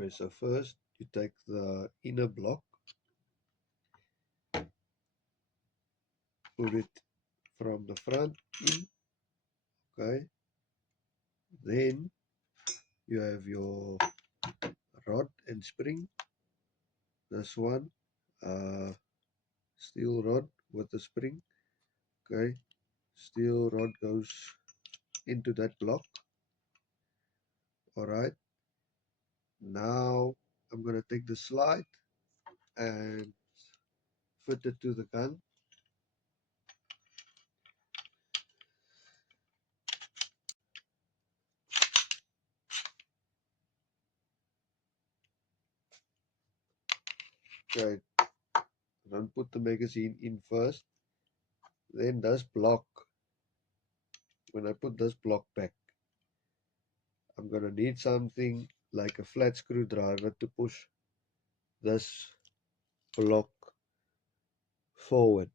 Okay, so first you take the inner block, put it from the front in, okay. Then you have your rod and spring. This one, steel rod with the spring, okay. Steel rod goes into that block. All right. Now I'm gonna take the slide and fit it to the gun. Okay, don't put the magazine in first. Then this block, when I put this block back, I'm gonna need something like a flat screwdriver to push this block forward.